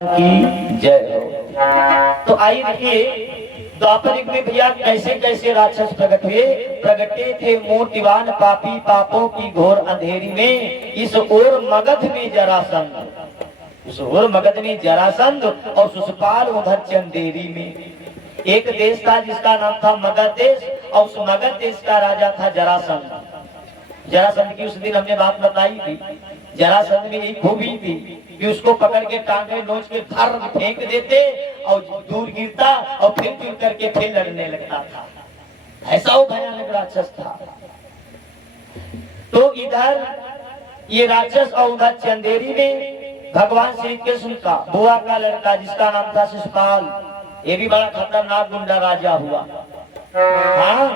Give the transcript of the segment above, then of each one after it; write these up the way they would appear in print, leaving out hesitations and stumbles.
की जय हो। तो आइए देखिए द्वापर युग में भैया कैसे कैसे राक्षस प्रकट हुए। प्रगटे थे मोटिवान पापी पापों की घोर अंधेरी में, इस ओर मगध में जरासंध, उस ओर मगध में जरासंध और सुषपाल उधर चंदेरी में। एक देश था जिसका नाम था मगध देश और उस मगध देश का राजा था जरासंध। जरासंध की उस दिन हमने बात बताई थी। जरासंध में एक खूबी थी कि उसको पकड़ के टांगे नोच के धर फेंक देते और दूर गिरता और फिर जुड़ करके फिर लड़ने लगता था। ऐसा वो भयानक राक्षस था। तो इधर ये राक्षस और उधर चंदेरी में भगवान श्री कृष्ण का बुआ का लड़का जिसका नाम था शिशुपाल, ये भी बड़ा खतरनाक गुंडा राजा हुआ। हाँ,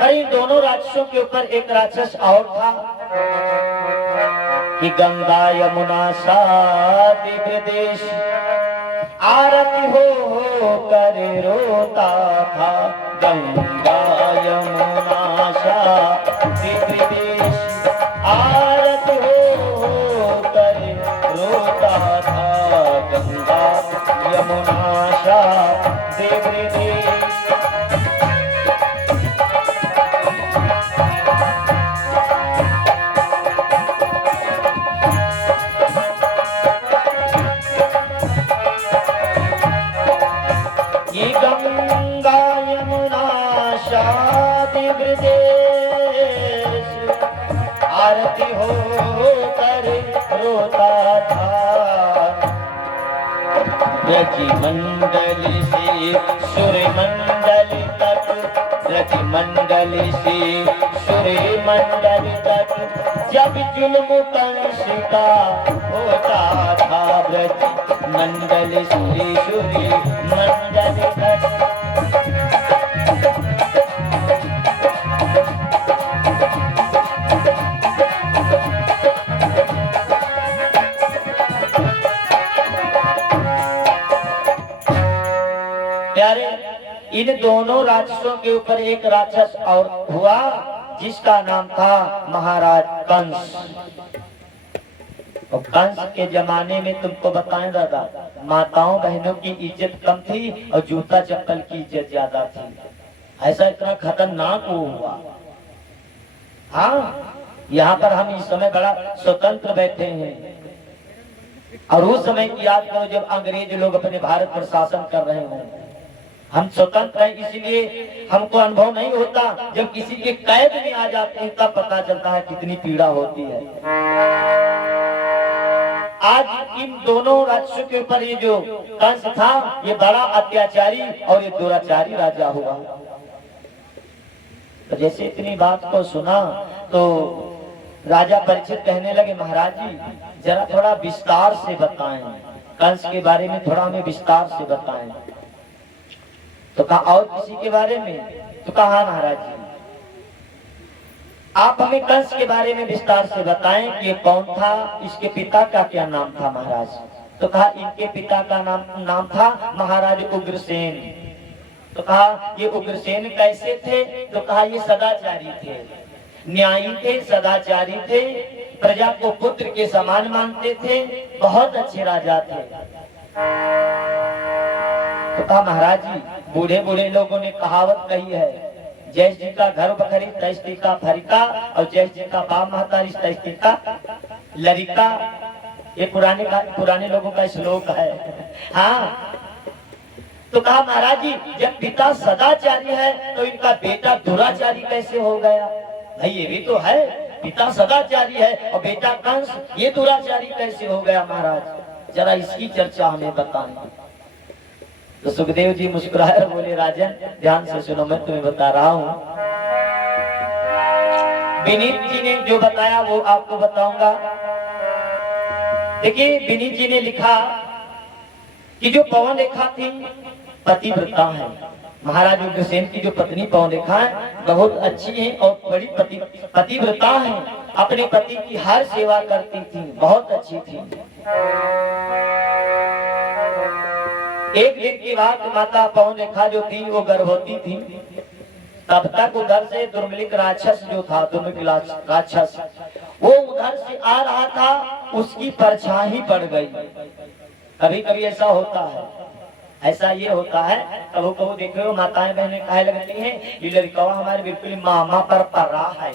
अरे दोनों राक्षसों के ऊपर एक राक्षस और था कि गंगा यमुना शादी प्रदेश आरती हो कर रोता था। गंगा यमुना शादी प्रदेश आरती हो कर रोता था। गंगा यमुना शादी प्रदेश। गंगा यमुना शादी ब्रजेश आरती हो कर रोता था। ब्रज मंडल से सूर्य मंडल तक, ब्रज मंडल से सूर्य मंडल तक जब जुल्म कंस का होता था। ब्रज मंडल से सूर्य मंडल तक। प्यारे, इन दोनों राक्षसों के ऊपर एक राक्षस और हुआ जिसका नाम था महाराज कंस। और कंस के जमाने में तुमको बताएं दादा, माताओं बहनों की इज्जत कम थी और जूता चप्पल की इज्जत ज्यादा थी। ऐसा इतना खतरनाक वो हुआ। हाँ, यहाँ पर हम इस समय बड़ा स्वतंत्र बैठे हैं और उस समय की याद करो जब अंग्रेज लोग अपने भारत पर शासन कर रहे हों। हम स्वतंत्र हैं इसलिए हमको अनुभव नहीं होता, जब किसी के कैद में आ जाते हैं तब पता चलता है कितनी पीड़ा होती है। आज इन दोनों राक्षसों के ऊपर ये जो कंस था ये बड़ा अत्याचारी और ये दुराचारी राजा हुआ। तो जैसे इतनी बात को सुना तो राजा परीक्षित कहने लगे, महाराज जी जरा थोड़ा विस्तार से बताएं, कंस के बारे में थोड़ा हमें विस्तार से बताएं। तो कहा और किसी के बारे में? तो कहा महाराज जी आप हमें कंस के बारे में विस्तार से बताएं कि ये कौन था, इसके पिता का क्या नाम था महाराज। तो कहा इनके पिता का नाम था महाराज उग्रसेन। तो कहा ये उग्रसेन कैसे थे? तो कहा ये सदाचारी थे, न्यायी थे, सदाचारी थे, प्रजा को पुत्र के समान मानते थे, बहुत अच्छे राजा थे। तो कहा महाराज जी बूढ़े बूढ़े लोगों ने कहावत कही है, जैस जी का घर बखरी तैस जी का फरिका और जैस जी का बाप महतारी तैस जी का लरिका। ये पुराने लोगों का श्लोक है। हाँ, तो कहा महाराज जी जब पिता सदाचारी है तो इनका बेटा दुराचारी कैसे हो गया? भाई ये भी तो है, पिता सदाचारी है और बेटा कंस, ये दुराचारी कैसे हो गया महाराज? जरा इसकी चर्चा हमें बताना। तो सुखदेव जी मुस्कुराए और बोले, राजन ध्यान से सुनो, मैं तुम्हें बता रहा हूँ। विनीत जी ने जो बताया वो आपको बताऊंगा। देखिए विनीत जी ने लिखा कि जो पवन रेखा थी पतिव्रता है। महाराज उग्रसेन की जो पत्नी पवन रेखा है बहुत अच्छी है और बड़ी पतिव्रता है, अपने पति की हर सेवा करती थी, बहुत अच्छी थी। एक दिन की बात, माता पवन रेखा जो थी वो गर्भवती थी। तब तक उधर से दुर्मिलिक राक्षस जो था, दुर्मिलिक राक्षस वो उधर से आ रहा था। उसकी परछाई पड़ गई। कभी कभी ऐसा होता है, ऐसा ये होता है, कभी कभी देख रहे हो माताएं बहनें कहे लगती हैं ये लड़का हमारे बिल्कुल मामा पर रहा है,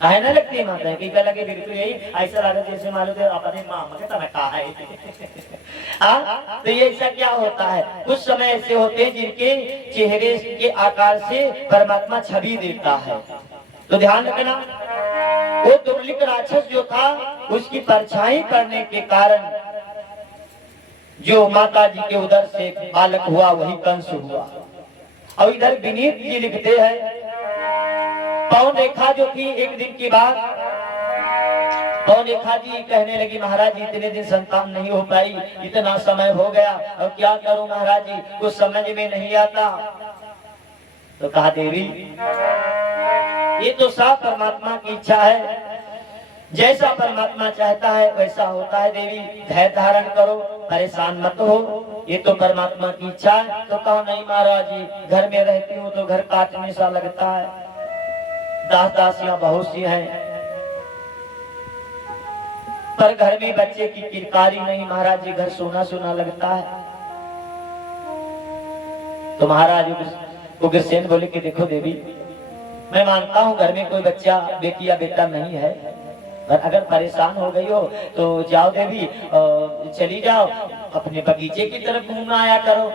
कहे ना लगती है माताएं कि क्या लगे बिल्कुल यही ऐसा लगा जैसे मालूम है अपने मामा के तने कहा है। तो ये ऐसा क्या होता है, कुछ समय ऐसे होते हैं जिनके चेहरे के आकार से परमात्मा छवि देता है। तो ध्यान रखना, वो दुर्लिक राक्षस जो था उसकी परछाई करने के कारण जो माता जी के उदर से बालक हुआ वही कंस हुआ। और इधर विनीत जी लिखते हैं, पवन रेखा जो थी एक दिन की बात, पवन रेखा जी कहने लगी महाराज जी इतने दिन संतान नहीं हो पाई, इतना समय हो गया, अब क्या करूं महाराज जी, कुछ समझ में नहीं आता। तो कहा देवी ये तो साफ परमात्मा की इच्छा है, जैसा परमात्मा चाहता है वैसा होता है। देवी धैर्य धारण करो, परेशान मत हो, ये तो परमात्मा की इच्छा है। तो कहा नहीं महाराज जी, घर में रहती हूँ तो घर काटने सा लगता है, दास दासियां बहुत सी हैं, पर घर में बच्चे की किरकारी नहीं महाराज जी, घर सोना सोना लगता है। तो महाराज उग्रसेन बोले कि देखो देवी, मैं मानता हूँ घर में कोई बच्चा बेटी या बेटा नहीं है, पर अगर परेशान हो गई हो तो जाओ देवी, चली जाओ अपने बगीचे की तरफ घूमना आया करो।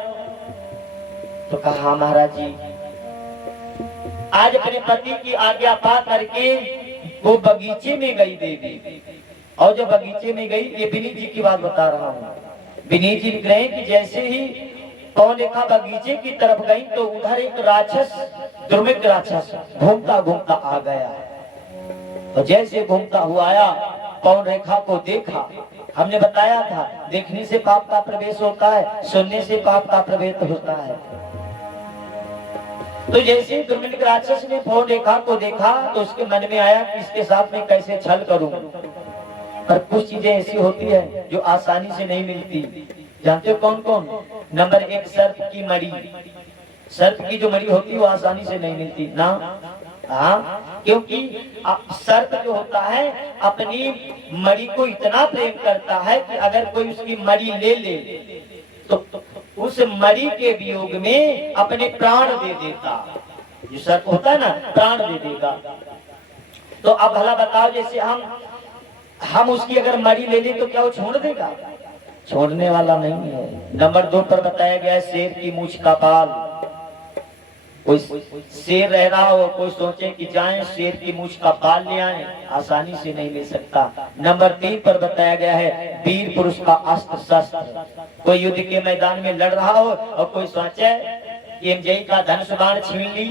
तो कहा महाराज जी, आज अपने पति की आज्ञा पा करके वो बगीचे में गई देवी, और जब बगीचे में गई, ये विनीत जी की बात बता रहा हूँ, विनीत जी लिख रहे हैं कि जैसे ही पवन रेखा बगीचे की तरफ गई तो उधर एक राक्षस, दुर्मित राक्षस घूमता घूमता आ गया। तो जैसे घूमता हुआ आया, पवन रेखा को देखा, हमने बताया था देखने से पाप का प्रवेश होता है, सुनने से पाप का प्रवेश होता है। तो जैसे दुर्मित राक्षस ने पवन रेखा को देखा तो उसके मन में आया कि इसके साथ में कैसे छल करूं। पर कुछ चीजें ऐसी होती है जो आसानी से नहीं मिलती, जानते हो कौन कौन? नंबर एक, सर्प की मणि, सर्प की जो मणि होती है वो आसानी से नहीं मिलती ना। हाँ, क्योंकि सर्प जो होता है अपनी मणि को इतना प्रेम करता है कि अगर कोई उसकी मणि ले ले तो उस मणि के वियोग में अपने प्राण दे देता। जो सर्प होता है ना, प्राण दे देगा। तो अब भला बताओ, जैसे हम उसकी अगर मणि ले ले तो क्या वो छोड़ देगा? छोड़ने वाला नहीं है। नंबर 2 पर बताया गया है शेर की मूंछ का बाल। कोई शेर रह रहा हो, कोई सोचे कि जाएं शेर की मूंछ का बाल ले आएं, आसानी से नहीं मिल सकता। नंबर 3 पर बताया गया है वीर पुरुष का अस्त्र शस्त्र। कोई युद्ध के मैदान में लड़ रहा हो और कोई सोचे कि एमजे का धनुष बाण छीन ली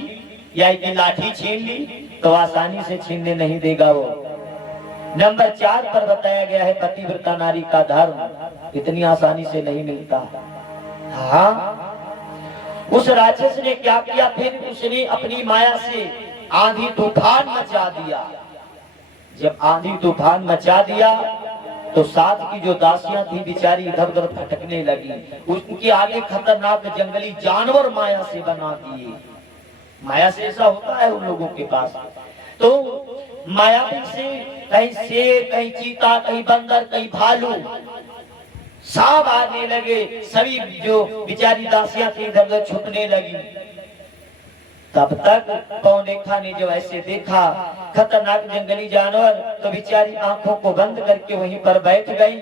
या इनकी लाठी छीन ली, तो आसानी से छीनने नहीं देगा वो। नंबर 4 पर बताया गया है पतिव्रता नारी का धर्म, इतनी आसानी से नहीं मिलता। हाँ, उस राक्षस ने क्या किया, फिर उसने अपनी माया से आंधी तूफान मचा दिया। जब आंधी तूफान मचा दिया तो साथ की जो दासियां थी बेचारी इधर उधर भटकने लगी। उनके आगे खतरनाक जंगली जानवर माया से बना दिए। माया से ऐसा होता है उन लोगों के पास। तो मायावी से कहीं शेर, कहीं चीता, कहीं बंदर, कहीं भालू, सांप आने लगे। सभी जो बेचारी दासियां थी इधर उधर छुपने लगी। तब तक पवन रेखा ने जब ऐसे देखा खतरनाक जंगली जानवर, तो बेचारी आंखों को बंद करके वहीं पर बैठ गई।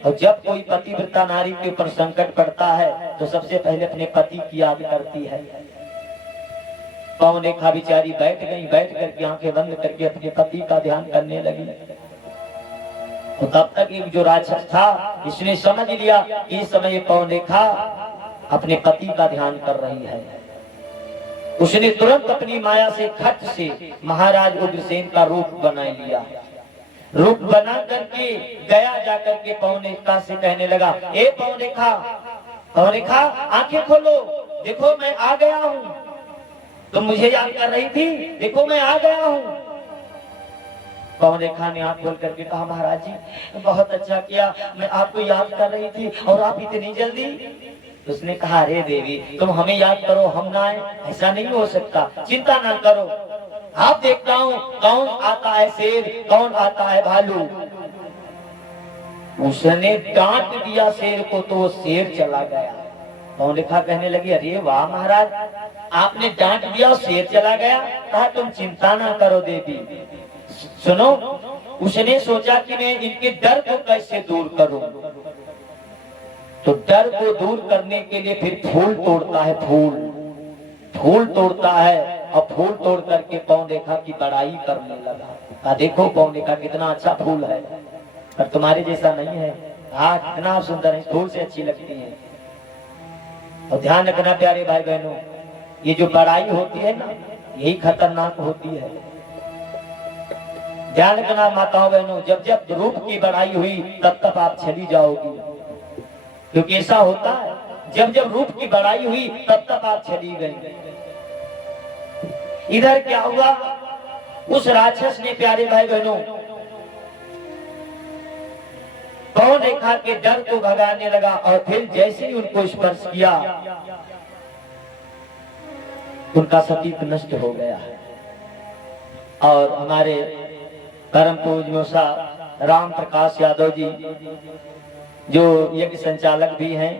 और जब कोई पतिव्रता नारी के ऊपर संकट पड़ता है तो सबसे पहले अपने पति की याद करती है। पवन रेखा बेचारी बैठ गई, बैठ करके आंखें बंद करके अपने पति का ध्यान करने लगी। तो तब तक एक जो राक्षस था इसने समझ लिया कि इस समय पवन रेखा अपने पति का ध्यान कर रही है। उसने तुरंत अपनी माया से खट से महाराज उग्रसेन का रूप बना लिया। रूप बना करके गया, जाकर के पवन रेखा से कहने लगा, ए पवन रेखा, पवन रेखा आंखें खोलो, देखो मैं आ गया हूँ। तुम मुझे याद कर रही थी, देखो मैं आ गया हूँ। पवन रेखा ने आंख खोल करके कहा, महाराज जी बहुत अच्छा किया, मैं आपको याद कर रही थी और आप इतनी जल्दी। उसने कहा, अरे देवी तुम हमें याद करो, हम ना आए, ऐसा नहीं हो सकता, चिंता ना करो। आप देखता हूँ कौन आता है शेर, कौन आता है भालू। उसने डांट दिया शेर को तो वो शेर चला गया। पौनिका कहने लगी, अरे वाह महाराज, आपने डांट दिया और शेर चला गया। कहा तुम चिंता ना करो देवी, सुनो। उसने सोचा कि मैं इनके डर को कैसे दूर करूं, तो डर को दूर करने के लिए फिर फूल तोड़ता है, फूल तोड़ता है और फूल तोड़ करके पौनिका की बड़ाई करने लगा। कहा देखो पौनिका कितना अच्छा फूल है, पर तुम्हारे जैसा नहीं है। हाँ कितना सुंदर है, फूल से अच्छी लगती है। और ध्यान रखना प्यारे भाई बहनों, ये जो बड़ाई होती है ना, यही खतरनाक होती है। ध्यान रखना माताओं बहनों, जब जब रूप की बड़ाई हुई तब तब आप चली जाओगी, क्योंकि ऐसा होता है जब जब रूप की बड़ाई हुई तब तब आप चली गई। इधर क्या हुआ, उस राक्षस ने प्यारे भाई बहनों पौनिका के डर को भगाने लगा और फिर जैसे ही उनको स्पर्श किया उनका सतीत्व नष्ट हो गया। और हमारे परम पूज्य राम प्रकाश यादव जी जो यज्ञ संचालक भी हैं,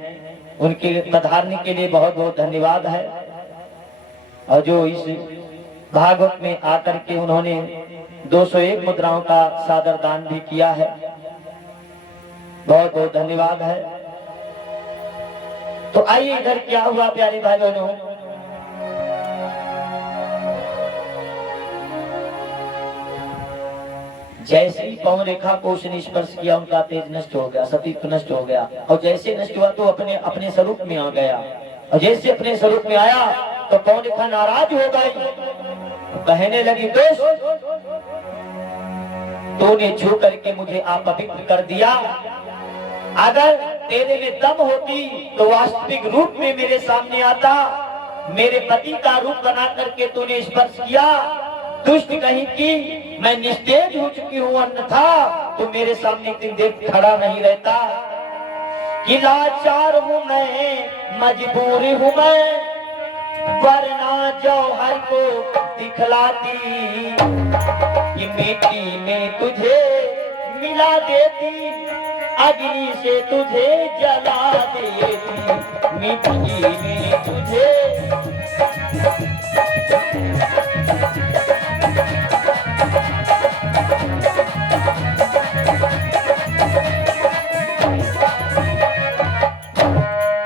उनके पधारने के लिए बहुत बहुत धन्यवाद है। और जो इस भागवत में आकर के उन्होंने 201 मुद्राओं का सादर दान भी किया है, बहुत बहुत धन्यवाद है। तो आइए इधर क्या हुआ प्यारे भाई बहनों, जैसे ही पौनिका को उसने स्पर्श किया उनका तेज नष्ट हो गया, सतीत्व नष्ट हो गया। और जैसे नष्ट हुआ तो अपने अपने स्वरूप में आ गया। और जैसे अपने स्वरूप में आया तो पौनिका नाराज हो गई, कहने लगी दोस्त तूने छू करके मुझे अपवित्र कर दिया। अगर तेरे में दम होती तो वास्तविक रूप में मेरे सामने आता, मेरे पति का रूप बना करके तूने स्पर्श किया। दुष्ट कहीं की, मैं निस्तेज हो चुकी हूँ, अन्यथा तो मेरे सामने दिन देख खड़ा नहीं रहता। कि लाचार हूँ मैं, मजबूर हूँ मैं, वरना जौहर को दिखलाती, कि मिट्टी में तुझे मिला देती, अग्नि से तुझे जला देती, मिट्टी में तुझे।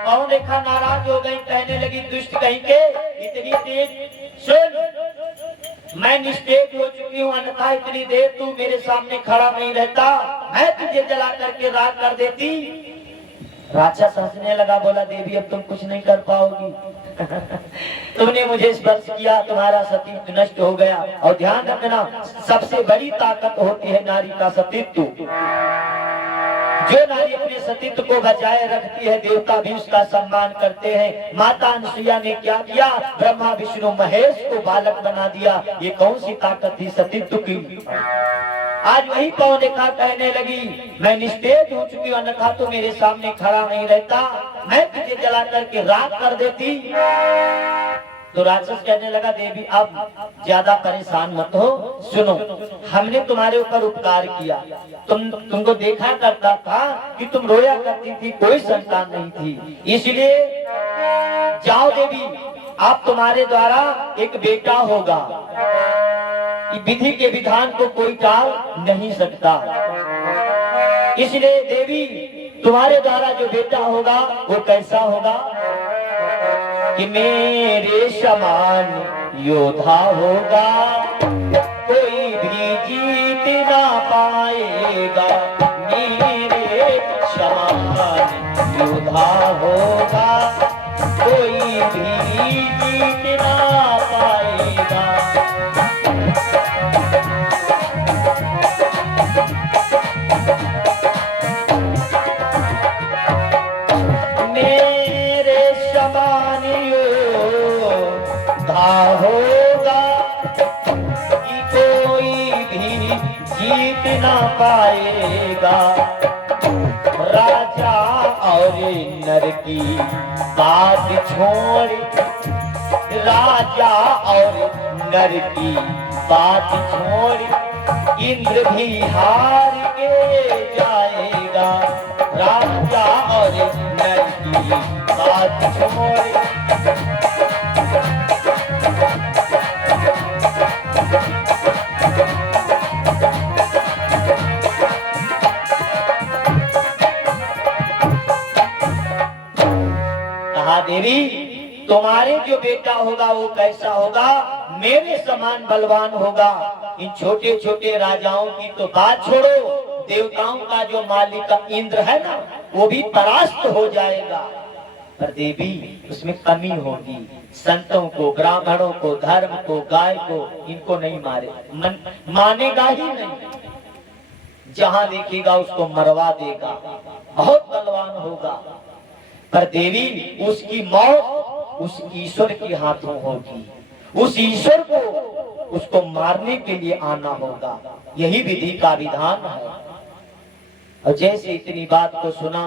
पौनिका नाराज हो गई, कहने लगी दुष्ट कहीं के, इतनी देर सुन, मैं निस्तेज हो चुकी हूँ, अन्यथा इतनी देर तू मेरे सामने खड़ा नहीं रहता, मैं तुझे जला करके राख कर देती। राक्षस हंसने लगा, बोला देवी अब तुम कुछ नहीं कर पाओगी तुमने मुझे स्पर्श किया, तुम्हारा सतीत्व नष्ट हो गया। और ध्यान रखना, सबसे बड़ी ताकत होती है नारी का सतीत्व। जो नारी अपने सतीत्व को बचाए रखती है, देवता भी उसका सम्मान करते हैं। माता अनुसुईया ने क्या किया, ब्रह्मा विष्णु महेश को बालक बना दिया। ये कौन सी ताकत थी सतीत्व की। आज वही पौनिका कहने लगी, मैं निस्तेज हो चुकी हूँ, अन्यथा तो मेरे सामने खड़ा नहीं रहता, मैं तुझे जला करके राख कर देती। तो राक्षस कहने लगा, देवी अब ज्यादा परेशान मत हो, सुनो, हमने तुम्हारे ऊपर उपकार किया, तुमको देखा करता था कि तुम रोया करती थी, कोई संतान नहीं थी, इसलिए जाओ देवी, आप तुम्हारे द्वारा एक बेटा होगा। विधि के विधान को कोई टाल नहीं सकता, इसलिए देवी तुम्हारे द्वारा जो बेटा होगा वो कैसा होगा, कि मेरे समान योद्धा होगा, कोई भी जीत ना पाएगा, मेरे समान योद्धा होगा, कोई भी जीत ना पाएगा। होगा कि कोई भी जीत ना पाएगा, राजा और नर की बात छोड़, राजा और नर की बात छोड़, इंद्र भी हार के जाएगा। राजा राजा और नर की बात छोड़। कहा देवी तुम्हारे जो बेटा होगा वो कैसा होगा, मेरे समान बलवान होगा। इन छोटे छोटे राजाओं की तो बात छोड़ो, देवताओं का जो मालिक इंद्र है ना वो भी परास्त हो जाएगा। पर देवी उसमें कमी होगी, संतों को, ब्राह्मणों को, धर्म को, गाय को, इनको नहीं मारे, मानेगा ही नहीं। जहां देखेगा उसको मरवा देगा, बहुत बलवान होगा। पर देवी उसकी मौत उस ईश्वर के हाथों होगी, उस ईश्वर को उसको मारने के लिए आना होगा, यही विधि का विधान है। और जैसे इतनी बात को सुना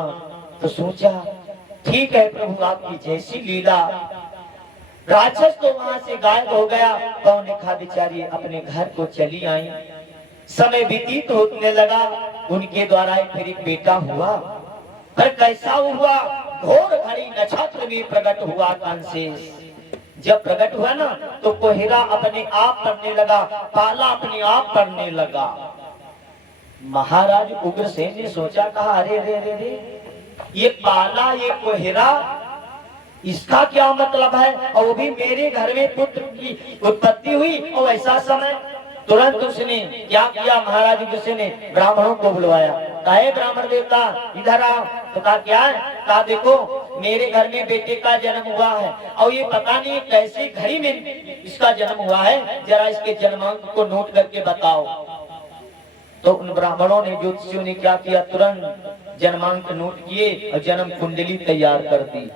तो सोचा ठीक है प्रभु आपकी जैसी लीला। राक्षस तो वहां से गायब हो गया, पौनिका बेचारी अपने घर को चली आई। समय व्यतीत होने लगा, उनके द्वारा फिर एक बेटा हुआ। पर कैसा हुआ, घोर घड़ी नक्षत्र में प्रकट हुआ कंसेश। जब प्रकट हुआ ना तो कोहरा अपने आप पड़ने लगा, पाला अपने आप पड़ने लगा। महाराज उग्रसेन ने सोचा, कहा अरे रे रे रे ये पाला, ये कोहरा, इसका क्या मतलब है, और वो भी मेरे घर में पुत्र की उत्पत्ति हुई और ऐसा समय। तुरंत उसने क्या किया, महाराज उग्रसेन ने ब्राह्मणों को बुलवाया, कहे ब्राह्मण देवता इधर आओ। तो कहा क्या है, कहा देखो मेरे घर में बेटे का जन्म हुआ है और ये पता नहीं कैसी घड़ी में इसका जन्म हुआ है, जरा इसके जन्मांक को नोट करके बताओ। तो उन ब्राह्मणों ने, ज्योतिषियों ने क्या किया, तुरंत जन्मांक नोट किए और जन्म कुंडली तैयार कर दी।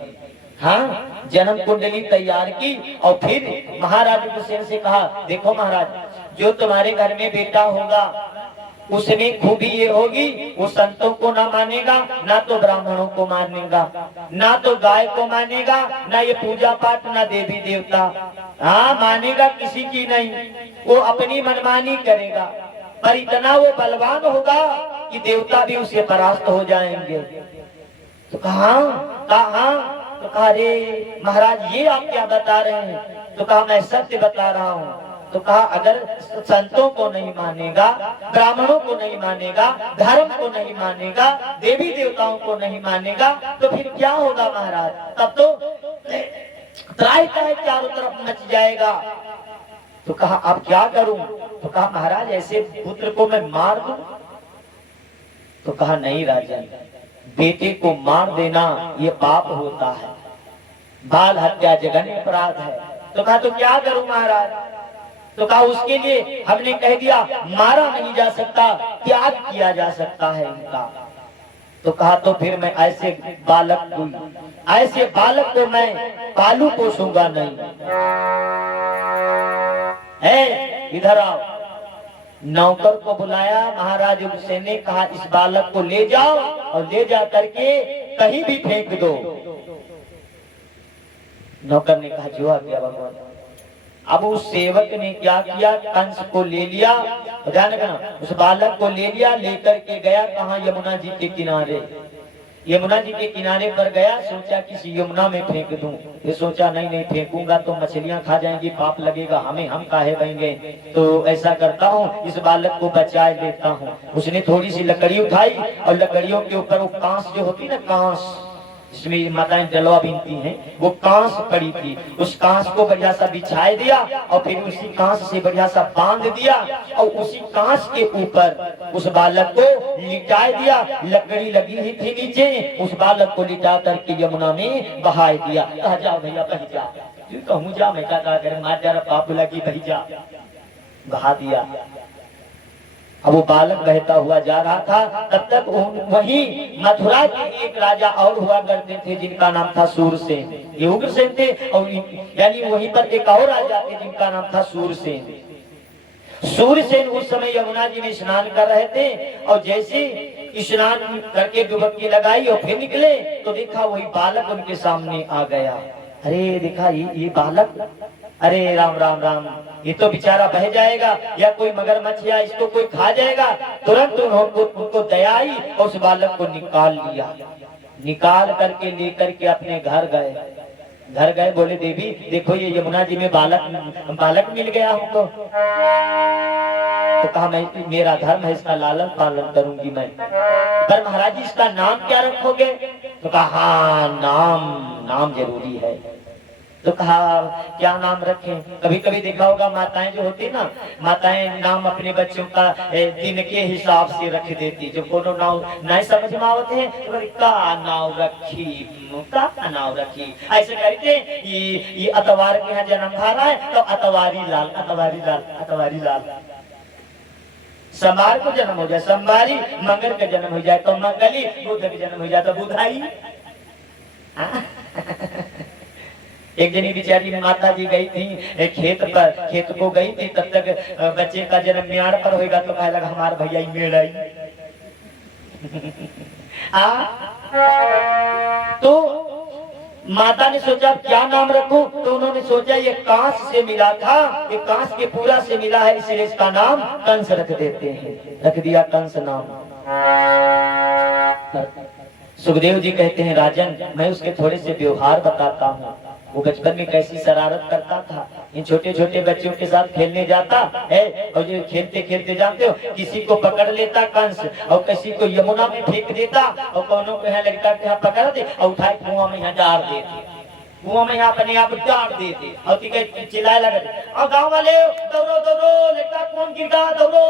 हाँ, जन्म कुंडली तैयार की और फिर महाराज उग्रसेन से कहा, देखो महाराज जो तुम्हारे घर में बेटा होगा उसमें खूबी ये होगी, वो संतों को ना मानेगा, ना तो ब्राह्मणों को मानेगा, ना तो गाय को मानेगा, ना ये पूजा पाठ, ना देवी देवता। हाँ, मानेगा किसी की नहीं, वो अपनी मनमानी करेगा। पर इतना वो बलवान होगा कि देवता भी उसे परास्त हो जाएंगे। तो कहा तो कहा रे महाराज ये आप क्या बता रहे हैं। तो कहा मैं सत्य बता रहा हूँ। तो कहा अगर संतों को नहीं मानेगा, ब्राह्मणों को नहीं मानेगा, धर्म को नहीं मानेगा, देवी देवताओं को नहीं मानेगा, तो फिर क्या होगा महाराज, तब तो त्राही चारों तरफ मच जाएगा। तो कहा अब क्या करूं। तो कहा महाराज ऐसे पुत्र को मैं मार दूं। तो कहा नहीं राजन, बेटे को मार देना ये पाप होता है, बाल हत्या जघन्य अपराध है। तो कहा तो क्या करूं महाराज। तो कहा उसके लिए हमने कह दिया मारा नहीं जा सकता, त्याग किया जा सकता है इनका। तो कहा तो फिर मैं ऐसे बालक को मैं पालू पोसूंगा नहीं। है इधर आओ। नौकर को बुलाया महाराज उग्रसेन ने, कहा इस बालक को ले जाओ और ले जा करके कहीं भी फेंक दो। नौकर ने कहा जो आज्ञा भगवान। अब उस सेवक ने क्या किया, कंस को ले लिया, ध्यान रखना, उस बालक को ले लिया, लेकर के गया कहा, यमुना जी के किनारे। यमुना जी के किनारे पर गया, सोचा किसी यमुना में फेंक दूं। ये सोचा नहीं फेंकूंगा तो मछलियां खा जाएंगी, पाप लगेगा हमें, हम काहे बहेंगे। तो ऐसा करता हूँ इस बालक को बचा लेता हूँ। उसने थोड़ी सी लकड़ी उठाई और लकड़ियों के ऊपर वो कांस जो होती ना, कांस इसमें माताएं जलवा बीनती हैं, वो कांस पड़ी थी, उस कांस को बढ़िया सा बिछाए दिया और फिर उसी कांस से बढ़िया सा बांध दिया और उसी कांस के ऊपर उस बालक को लिटाए दिया। लकड़ी लगी ही थी नीचे, उस बालक को लिटा करके यमुना में बहा दिया। कहा जाओ भैया बही जा। कहूँ जा, मैं क्या कहा मार जा, पाप लगी, बही जा। बहा दिया। अब वो बालक बहता हुआ जा रहा था, तब तक वहीं मथुरा के एक राजा और हुआ करते थे जिनका नाम था सूरसेन। ये उग्रसेन थे और यानी वहीं पर एक और राजा थे जिनका नाम था सूरसेन। सूरसेन उस समय यमुना जी में स्नान कर रहे थे और जैसे स्नान करके डुबकी लगाई और फिर निकले तो देखा वही बालक उनके सामने आ गया। अरे देखा ये बालक अरे राम राम राम, ये तो बेचारा बह जाएगा या कोई मगरमच्छ या इसको कोई खा जाएगा। तुरंत उनको दया आई और उस बालक को निकाल लिया। निकाल करके लेकर के अपने घर गए। बोले देवी देखो ये यमुना जी में बालक मिल गया हमको। तो कहा मैं, मेरा धर्म है, इसका लालन पालन करूंगी मैं। पर महाराज जी इसका नाम क्या रखोगे? तो कहा हाँ नाम जरूरी है। तो कहा क्या नाम रखें? कभी कभी देखा होगा माताएं जो होती ना, माताएं नाम अपने बच्चों का दिन के हिसाब से रख देती। जो कोनो नाम नहीं समझ में आवते हैं तो का नाम रखी ऐसे करके ये अतवार के यहाँ जन्म भा रहा है तो अतवारी लाल। सोमवार को जन्म हो जाए सोमवारी, मंगल का जन्म हो जाए तो मंगली, बुध का जन्म हो जाए तो बुधाई। एक जनी बिचारी माता जी गई थी खेत को गई थी, तब तक बच्चे का जन्म म्याड़ पर होगा तो कहा लगा हमारा भैया ही मेड़ आई। तो माता ने सोचा क्या नाम रखूं, तो उन्होंने सोचा ये कांस से मिला था, ये कांस के पूरा से मिला है, इसलिए इसका नाम कंस रख देते हैं। रख दिया कंस नाम। सुखदेव जी कहते हैं राजन मैं उसके थोड़े से व्यवहार बताता हूँ। वो बचपन में कैसी शरारत करता था। इन छोटे छोटे बच्चों के साथ खेलने जाता है और जो खेलते खेलते जानते हो किसी को पकड़ लेता कंस और किसी को यमुना में फेंक देता और कौनों को यहाँ लड़का के यहाँ पकड़ दे और उठाए कुआं में यहाँ डाल देते। कुआं में यहाँ अपने आप डाल देते और चिल्लाए लगे और गाँव वाले दौड़ो लड़का कौन गिर गया, दौड़ो।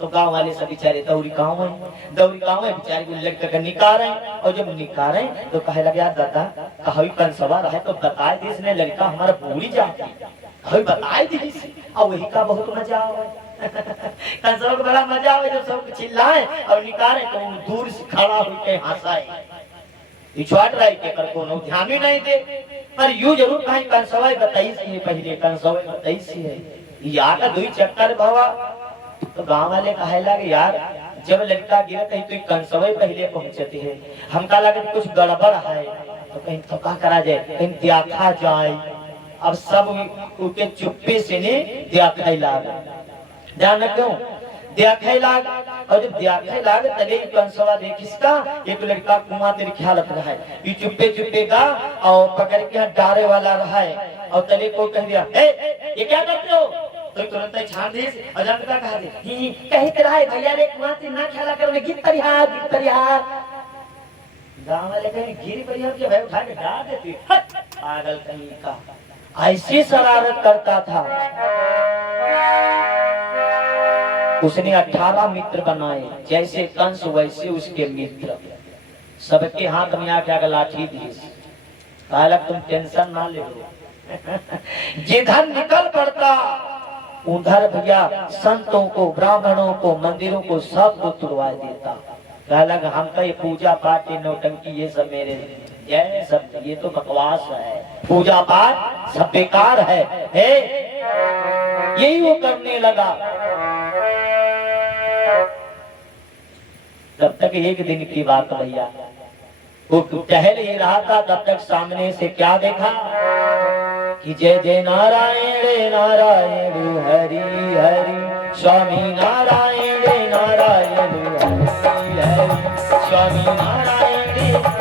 तो गांव वाले सब बेचारे दौड़ी गाँव है बेचारे को लड़का का निकाल रहे और जब निकाल रहे तो कहे लगे यार दादा कभी कंसवा रहे तो बताए दी इसने लड़का हमारा पूरी जाती कभी बताए दी और वही का बहुत मजा आवे। कंसवा को बड़ा मजा आवे जब सब चिल्लाए और निकाले तो दूर से खड़ा होकर हंसाए। पिछवाड़ रहे के पर कोनो ध्यान ही नहीं दे, पर यूं जरूर कहीं कंसवा बताई सी पहले कंसवा बताई सी है यार का 2 चक्कर भवा। तो गांव वाले कहे लगे यार जब लड़का गिरत है तो कंसवे पहले पहुंचते हैं, हमका लगे कुछ गड़बड़ है तो कहीं थका करा जाए, कहीं देखा जाए। अब सब उनके चुप्पे से ने देखा लाग, ध्यान रखो देखा लाग। और जब देखा लाग तले कंसवा देख इसका एक लड़का कुआं तेरे ख्याल रहा है ये चुप्पे का और पकड़ के डारे वाला रहा है और तले को कह दिया ये क्या करते हो? तो तुरंत छान दे अजंत का कहा दे कहीं तेरा है भैया रे कुआं से ना खेला करो गिर परिहार। गांव वाले कहीं गिर परिहार के भाई उठा के डाल देती पागल कहीं का। ऐसी शरारत करता था। उसने 18 मित्र बनाए, जैसे कंस वैसे उसके मित्र। सबके हाथ में आके लाठी दी। कहा तुम टेंशन ना ले जिधर निकल पड़ता उधर भैया संतों को ब्राह्मणों को मंदिरों को सबको तुड़वा देता। अलग हमका ये पूजा पाठ ये नौटंकी ये सब मेरे ये सब ये तो बकवास है, पूजा पाठ सब बेकार है यही वो करने लगा। तब तक एक दिन की बात भैया वो टहल ही रहा था, तब तक सामने से क्या देखा कि जय जय नारायण नारायण हरि हरि स्वामी नारायण नारायण हरि हरि स्वामी नारायण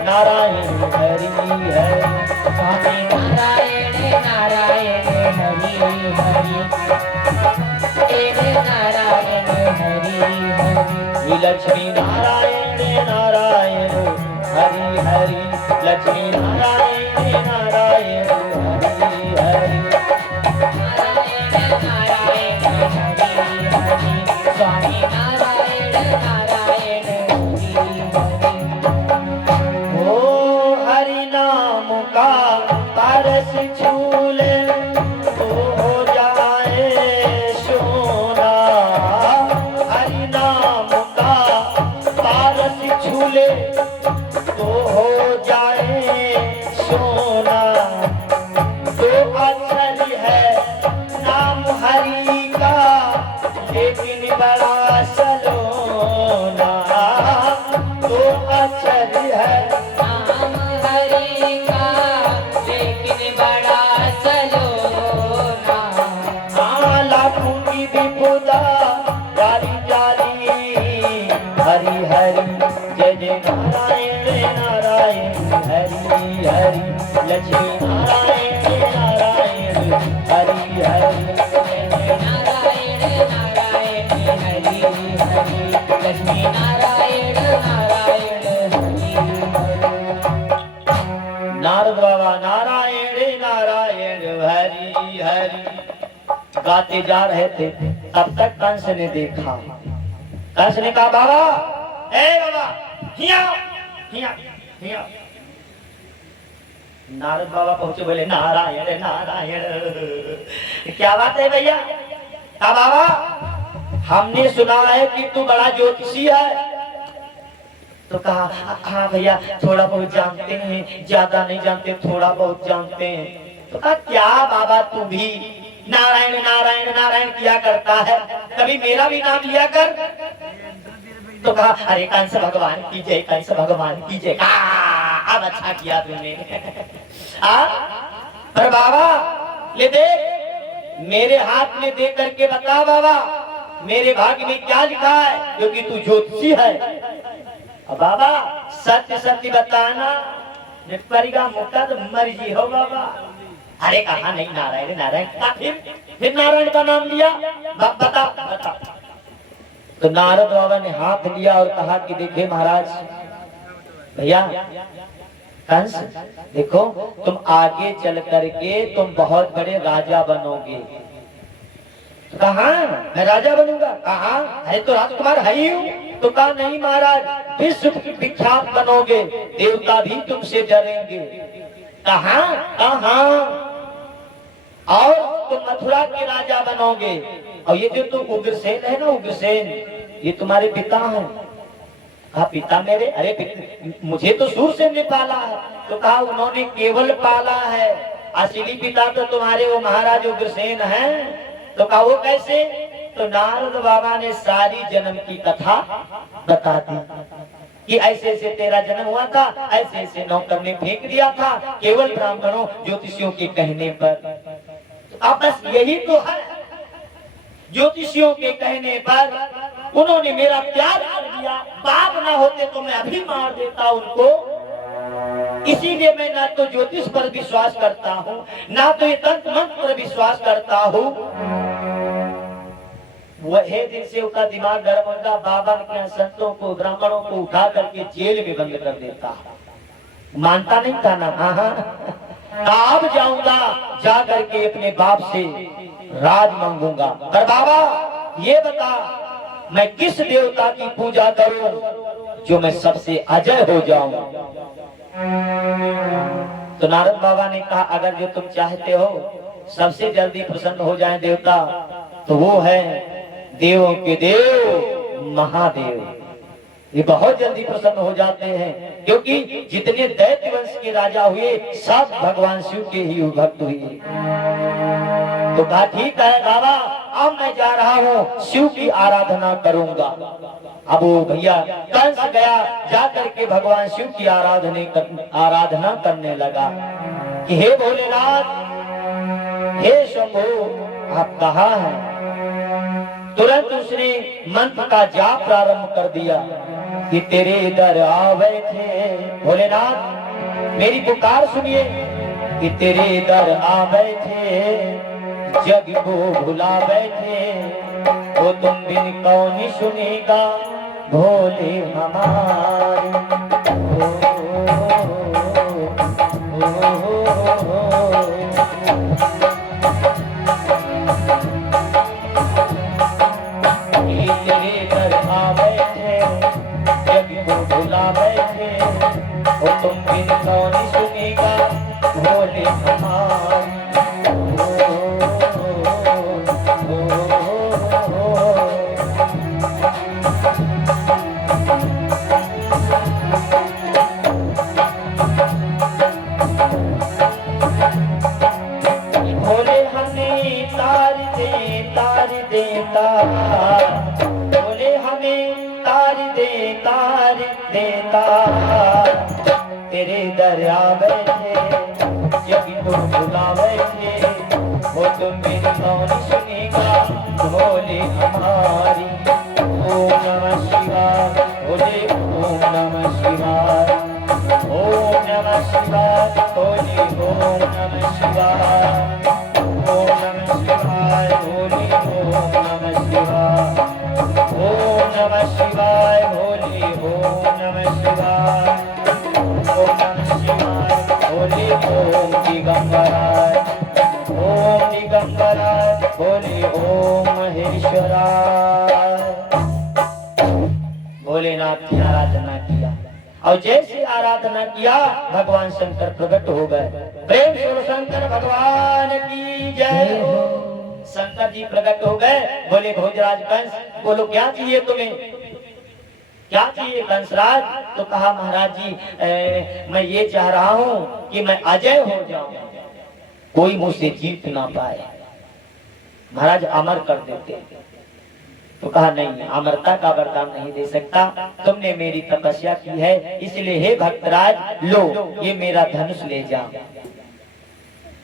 नारायण हरि हरि स्वामी नारायण नारायण हरि हरि नारायण हरि हरि लक्ष्मी नारायण नारायण हरि हरि लक्ष्मी नारायण नारायण स्वामी नारायण नारायण ओ हरि नाम का पारस छूले तो हो जाए सोना। हरि नाम का पारस छूले तो हो जाए सोना। तो अक्षर है नाम हरि का लेकिन बड़ा सलोना। तो अक्षर है नाम हरि का लेकिन बड़ा सलोना। नारायण नारायण हरि हरि लक्ष्मी नारायण नारायण हरि हरि नारायण नारायण हरि हरि लक्ष्मी नारायण नारायण हरि हरि। नारद बाबा नारायण नारायण हरि हरि गाते जा रहे थे, तब तक कंस ने देखा। कंस ने कहा बाबा, ए बाबा, हिया हिया हिया। नारद बाबा पहुंचे, बोले नारायण नारायण। क्या बात है भैया? कहा बाबा, हमने सुना है कि तू बड़ा ज्योतिषी है। तो कहा हाँ भैया, थोड़ा बहुत जानते हैं, ज्यादा नहीं जानते, थोड़ा बहुत जानते हैं। तो कहा क्या बाबा, तू भी नारायण नारायण नारायण किया करता है, कभी मेरा भी नाम लिया कर। तो कहा अरे कंस भगवान की जय, कंस भगवान की जय। अब अच्छा किया तूने। पर बाबा ले दे, मेरे हाथ में दे करके बता बाबा, मेरे भाग्य में क्या लिखा है, क्योंकि तू ज्योतिषी है। अब बाबा सत्य सत्य बताना, निपरिगा मुक्ता तो मर्जी हो बाबा। अरे कहा नहीं नारायण नारायण, फिर नारायण का नाम लिया। बता बता। तो नारद बाबा ने हाथ लिया और कहा कि देखिए महाराज, भैया कंस, देखो तुम आगे चल करके तुम बहुत बड़े राजा बनोगे। तो कहा मैं राजा बनूंगा? कहा अरे तो राजकुमार है ही हूँ। तो कहा नहीं महाराज, विश्व विख्यात बनोगे, देवता भी तुमसे डरेंगे। कहा कहा और तुम मथुरा के राजा बनोगे। और ये जो तुम उग्रसेन है ना, उग्रसेन, ये तुम्हारे पिता हैं। कहा पिता मेरे? अरे मुझे तो सूरसेन ने पाला है। तो कहा उन्होंने केवल पाला है, असली पिता तो तुम्हारे वो महाराज उग्रसेन हैं। तो कहा वो कैसे? तो नारद बाबा ने सारी जन्म की कथा बता दी कि ऐसे ऐसे तेरा जन्म हुआ था, ऐसे ऐसे नौकर ने फेंक दिया था, केवल ब्राह्मणों ज्योतिषियों के कहने पर। अब बस यही तो है, ज्योतिषियों के कहने पर उन्होंने मेरा त्याग कर दिया। बाप ना होते तो मैं अभी मार देता उनको। इसीलिए मैं ना तो ज्योतिष पर विश्वास करता हूँ, ना तो ये तंत्र मंत्र पर विश्वास करता हूँ। वही दिन से उसका दिमाग गर्म होगा, बाबा के संतों को, ब्राह्मणों को उठा करके जेल में बंद कर देता। मानता नहीं था ना। हाँ, अब जाऊंगा, जा करके अपने बाप से राज मांगूंगा। पर बाबा ये बता, मैं किस देवता की पूजा करूं जो मैं सबसे अजय हो जाऊं? तो नारद बाबा ने कहा अगर जो तुम चाहते हो सबसे जल्दी प्रसन्न हो जाए देवता, तो वो है देवों के देव महादेव। ये बहुत जल्दी प्रसन्न हो जाते हैं, क्योंकि जितने दैत्य वंश के राजा हुए सब भगवान शिव के ही भक्त हुए। तो कहा ठीक है बाबा, अब मैं जा रहा हूँ, शिव की आराधना करूंगा। अब वो भैया कंस गया, जा करके भगवान शिव की आराधना करने लगा कि हे भोलेनाथ, हे शंभो, आप कहाँ हैं? तुरंत उसने मंत्र का जाप प्रारंभ कर दिया कि तेरे दर आवे थे भोलेनाथ, मेरी पुकार सुनिए कि तेरे दर आवे थे, जग को भुला बैठे, वो तुम बिन कौन सुनेगा भोले हमारे। तेरे दर आ बैठे, जग को भुला बैठे, वो तुम बिन कौन सुनेगा भोले हमारे। भोले हमें तार दे तार, भोले हमें तार दे तार, तेरे दरिया बैठे जब तुम भुला बैठे, वो तुम मेरी कौन सुनेगा भोले हमारी। ओम नमः शिवाय, भोले ओम नमः शिवाय। शिवाय, ओम नमः शिवाय, बोले ओम नमः शिवाय, ओम नमः शिवाय, बोले ओम नमः शिवाय, ओम नमः शिवाय, बोले ओम नमः शिवाय, ओम नमः शिवाय, बोले ओम दिगंबराय, ओम दिगंबराय, बोले ओम महेश्वराय। भोलेनाथ की आराधना किया और जैसे आराधना किया भगवान शंकर प्रकट हो गए। प्रेम से शंकर भगवान की जय हो। शंकर जी प्रकट हो गए, बोले भोजराज कंस, बोलो क्या चाहिए तुम्हें, क्या चाहिए कंसराज। तो कहा महाराज जी मैं ये चाह रहा हूँ कि मैं अजय हो जाऊं, कोई मुझसे जीत ना पाए। महाराज अमर कर देते। तो कहा नहीं, अमरता का वरदान नहीं दे सकता, तुमने मेरी तपस्या की है, इसलिए हे भक्तराज लो ये मेरा धनुष ले जाओ।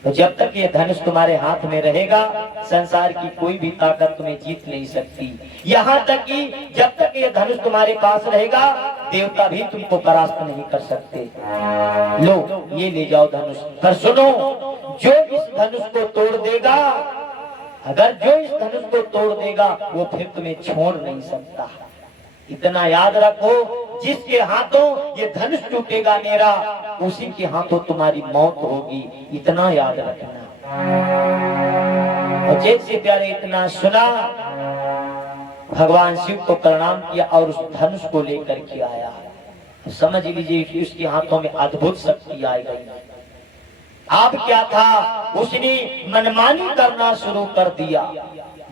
तो जब तक ये धनुष तुम्हारे हाथ में रहेगा संसार की कोई भी ताकत तुम्हें जीत नहीं सकती। यहाँ तक कि जब तक ये धनुष तुम्हारे पास रहेगा देवता भी तुमको परास्त नहीं कर सकते। लो ये ले जाओ धनुष। पर सुनो, जो इस धनुष को तोड़ देगा, अगर जो इस धनुष को तोड़ देगा वो फिर तुम्हें छोड़ नहीं सकता। इतना याद रखो, जिसके हाथों ये धनुष टूटेगा मेरा, उसी के हाथों तुम्हारी मौत होगी, इतना याद रखना। और जैसे प्यारे इतना सुना, भगवान शिव को प्रणाम किया और उस धनुष को लेकर के आया। समझ लीजिए कि उसके हाथों में अद्भुत शक्ति आ गई। अब क्या था, उसने मनमानी करना शुरू कर दिया।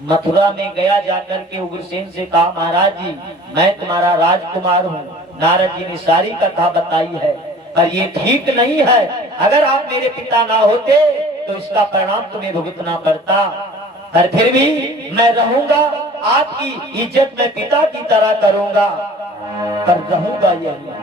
मथुरा में गया, जाकर के उग्रसेन से कहा महाराज जी मैं तुम्हारा राजकुमार हूँ, नारद जी ने सारी कथा बताई है, पर ये ठीक नहीं है। अगर आप मेरे पिता ना होते तो इसका परिणाम तुम्हें भुगतना पड़ता, पर फिर भी मैं रहूंगा, आपकी इज्जत मैं पिता की तरह करूंगा, पर रहूंगा यही।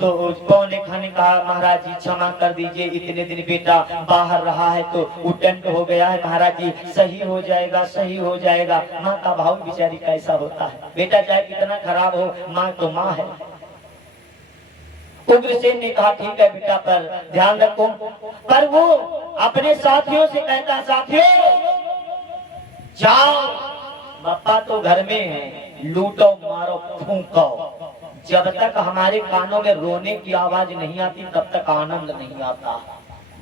तो पौने खाने कहा महाराज जी क्षमा कर दीजिए, इतने दिन बेटा बाहर रहा है तो उटंट हो गया है, महाराज जी सही हो जाएगा, सही हो जाएगा। माँ का भाव बेचारी कैसा होता है, बेटा चाहे कितना खराब हो माँ तो माँ है। उग्रसेन ने कहा ठीक है बेटा, पर ध्यान रखो। पर वो अपने साथियों से कहता साथियों जाओ, बापा तो घर में है, लूटो मारो फूंको, जब तक हमारे कानों में रोने की आवाज नहीं आती तब तक आनंद नहीं आता।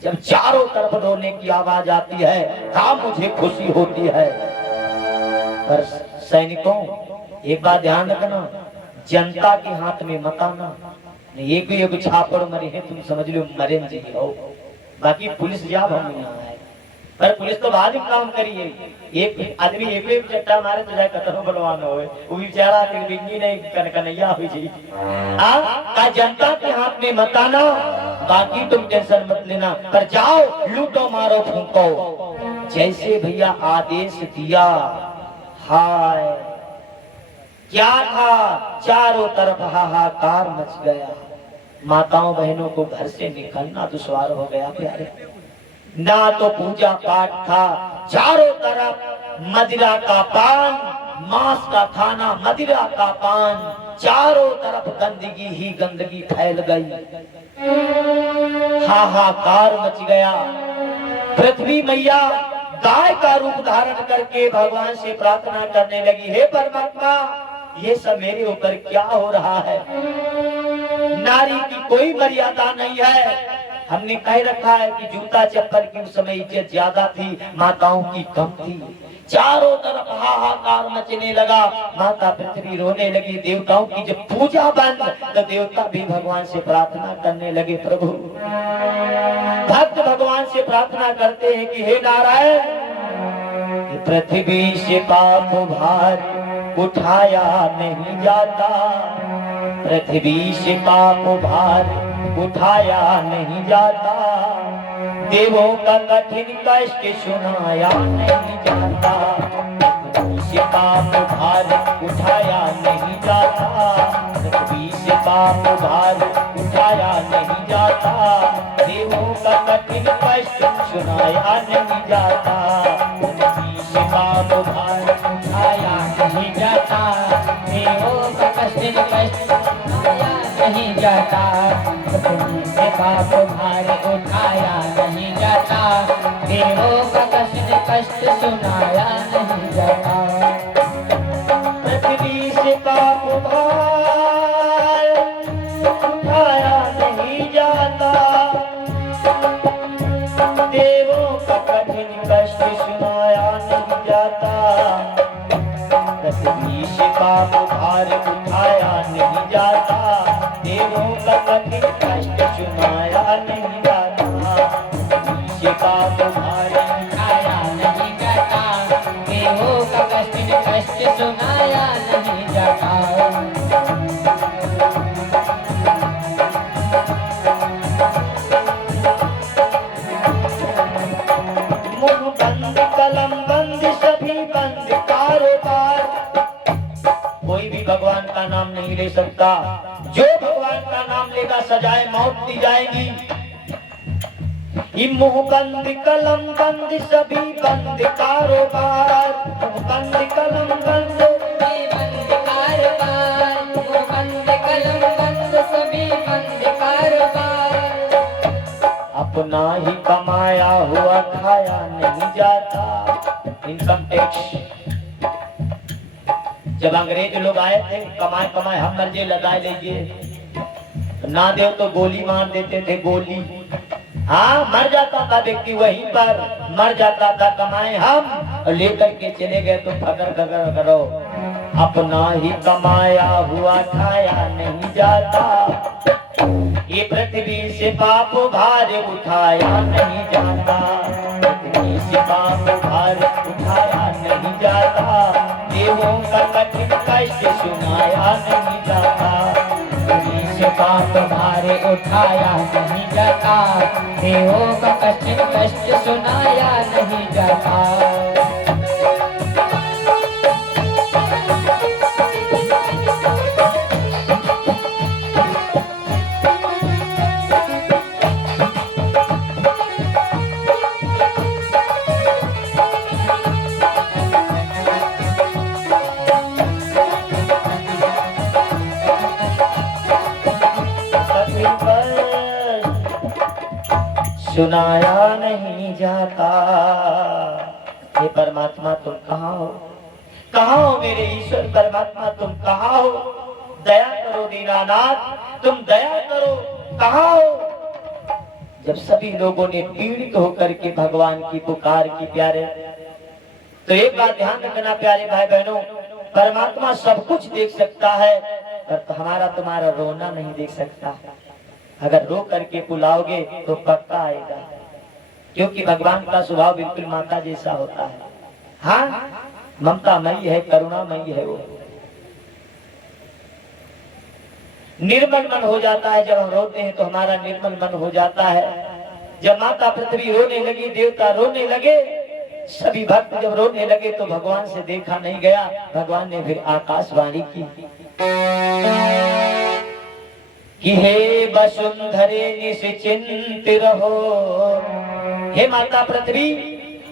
जब चारों तरफ रोने की आवाज आती है तब मुझे खुशी होती है। पर सैनिकों एक बात ध्यान रखना, जनता के हाथ में मत आना। एक छापड़ मरे हैं, तुम समझ लो मरे जी हो, बाकी पुलिस जाब हम यहाँ है, पर पुलिस तो बाद में काम करिए। एक आदमी एक चट्टा मारे तो जाए कतनो बलवान हो, वो बेचारा बिंगी नहीं कन्हैया हुई जी। का जनता के हाथ में मत आना, बाकी तुम टेंशन मत लेना, पर जाओ लूटो मारो फूंको। जैसे भैया आदेश दिया, हाय क्या था, चारों तरफ हाहाकार मच गया। माताओं बहनों को घर से निकलना दुश्वार हो गया प्यारे। ना तो पूजा पाठ था, चारों तरफ मदिरा का पान, मांस का खाना, मदिरा का पान, चारों तरफ गंदगी ही गंदगी फैल गई, हाहाकार मच गया। पृथ्वी मैया गाय का रूप धारण करके भगवान से प्रार्थना करने लगी, हे परमात्मा ये सब मेरे ऊपर क्या हो रहा है। नारी की कोई मर्यादा नहीं है। हमने कह रखा है कि जूता चप्पल की उस समय इज्जत ज्यादा थी, माताओं की कम थी। चारों तरफ हाहाकार मचने लगा, माता पृथ्वी रोने लगी। देवताओं की जब पूजा बंद तो देवता भी भगवान से प्रार्थना करने लगे, प्रभु भक्त भगवान से प्रार्थना करते हैं कि हे नारायण पृथ्वी से पाप भार उठाया नहीं जाता, पृथ्वी से पाप भार उठाया नहीं जाता, देवों का कठिन कष्ट सुनाया नहीं जाता, पृथ्वी से पाप भार उठाया नहीं जाता, पृथ्वी से पाप भार उठाया नहीं जाता, देवों का कठिन कष्ट सुनाया नहीं जाता, पृथ्वी से पाप भार उठाया नहीं जाता, देवों का कठिन कष्ट जाता, पृथ्वी से पाप भार उठाया नहीं जाता, देवों का कष्ट सुनाया नहीं जाता। पृथ्वी से पाप भार उठाया नहीं जाता, देवों का कठिन कष्ट सुनाया नहीं जाता। पृथ्वी से पाप भार उठाया नहीं जाता, देवों का कठिन कष्ट सुनाया नहीं जाता। पृथ्वी से पाप भार उठाया नहीं जाता, देवों का कष्ट सुनाया नहीं जाता। मुंह बंद कलम बंद सभी बंद कारोबार, कोई भी भगवान का नाम नहीं ले सकता। जो भगवान का नाम लेगा सजाए मौत दी जाएगी। ये मुंह बंद कलम बंद सभी बंद कारोबार, मुंह बंद कलम बंद बंद कारोबार, बंद कलम बंद सभी बंद कारोबार। अपना ही कमाया हुआ खाया नहीं जाता। इनकम टैक्स जब अंग्रेज लोग आए थे, कमाए कमाए हम मर्जी लगाए लीजिए, ना दे तो गोली मार देते थे, गोली। हाँ, मर जाता था व्यक्ति वहीं पर, मर जाता था। कमाए हम और लेकर के चले गए तो फकर फकर करो। अपना ही कमाया हुआ खाया नहीं जाता, ये पृथ्वी से पाप भार उठाया नहीं जाता। पृथ्वी से पाप भार उठाया नहीं जाता, देवों का कठिन कष्ट सुनाया नहीं जाता। पृथ्वी से पाप भार उठाया नहीं जाता, देवों का कष्ट सुनाया नहीं जाता। सुनाया नहीं जाता। हे परमात्मा तुम कहाँ हो? कहाँ हो मेरे ईश्वर परमात्मा, तुम कहाँ हो? दया करो दीनानाथ, तुम दया करो, कहाँ हो? जब सभी लोगों ने पीड़ित होकर के भगवान की पुकार की प्यारे, तो एक बात ध्यान रखना प्यारे भाई बहनों, परमात्मा सब कुछ देख सकता है पर हमारा तुम्हारा रोना नहीं देख सकता। अगर रो करके बुलाओगे तो पक्का आएगा, क्योंकि भगवान का स्वभाव बिल्कुल माता जैसा होता है। हाँ, ममतामयी है, करुणामयी है वो। निर्मल मन हो जाता है जब हम रोते हैं, तो हमारा निर्मल मन हो जाता है। जब माता पृथ्वी रोने लगी, देवता रोने लगे, सभी भक्त जब रोने लगे, तो भगवान से देखा नहीं गया। भगवान ने फिर आकाशवाणी की कि हे वसुंधरे निश्चिंत रहो। हे माता पृथ्वी,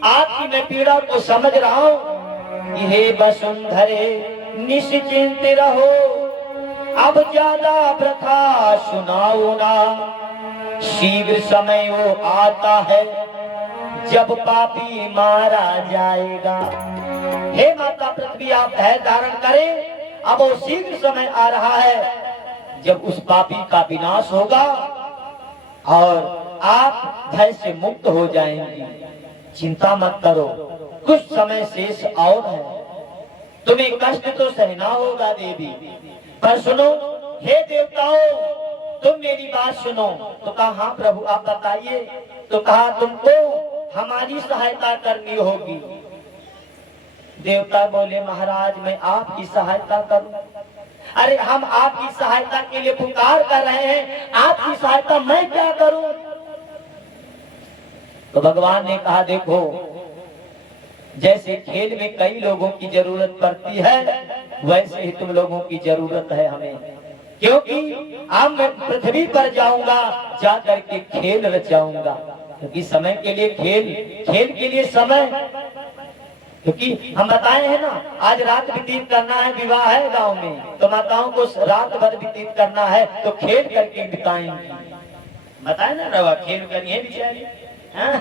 आपकी मैं पीड़ा को समझ रहा हूँ। हे वसुंधरे निश्चिंत रहो, अब ज्यादा प्रथा सुनाओ ना। शीघ्र समय वो आता है जब पापी मारा जाएगा। हे माता पृथ्वी, आप धैर्य धारण करें, अब वो शीघ्र समय आ रहा है जब उस पापी का विनाश होगा और आप भय से मुक्त हो जाएंगी। चिंता मत करो, कुछ समय शेष और है। तुम्हें कष्ट तो सहना होगा देवी, पर सुनो हे देवताओं, तुम मेरी बात सुनो। तो कहा हाँ प्रभु आप बताइए। तो कहा तुमको हमारी सहायता करनी होगी। देवता बोले महाराज मैं आपकी सहायता करूं? अरे हम आपकी सहायता के लिए पुकार कर रहे हैं, आपकी सहायता मैं क्या करूं? तो भगवान ने कहा देखो, जैसे खेल में कई लोगों की जरूरत पड़ती है, वैसे ही तुम लोगों की जरूरत है हमें। क्योंकि अब मैं पृथ्वी पर जाऊंगा, जा करके खेल रचाऊंगा। क्योंकि समय के लिए खेल, खेल के लिए समय। क्योंकि हम बताए हैं ना, आज रात व्यतीत करना है, विवाह है गांव में, तो माताओं को रात भर व्यतीत करना है तो खेल करके बिताएंगे। बताए ना रवा, खेल करिए बिचारी, हाँ?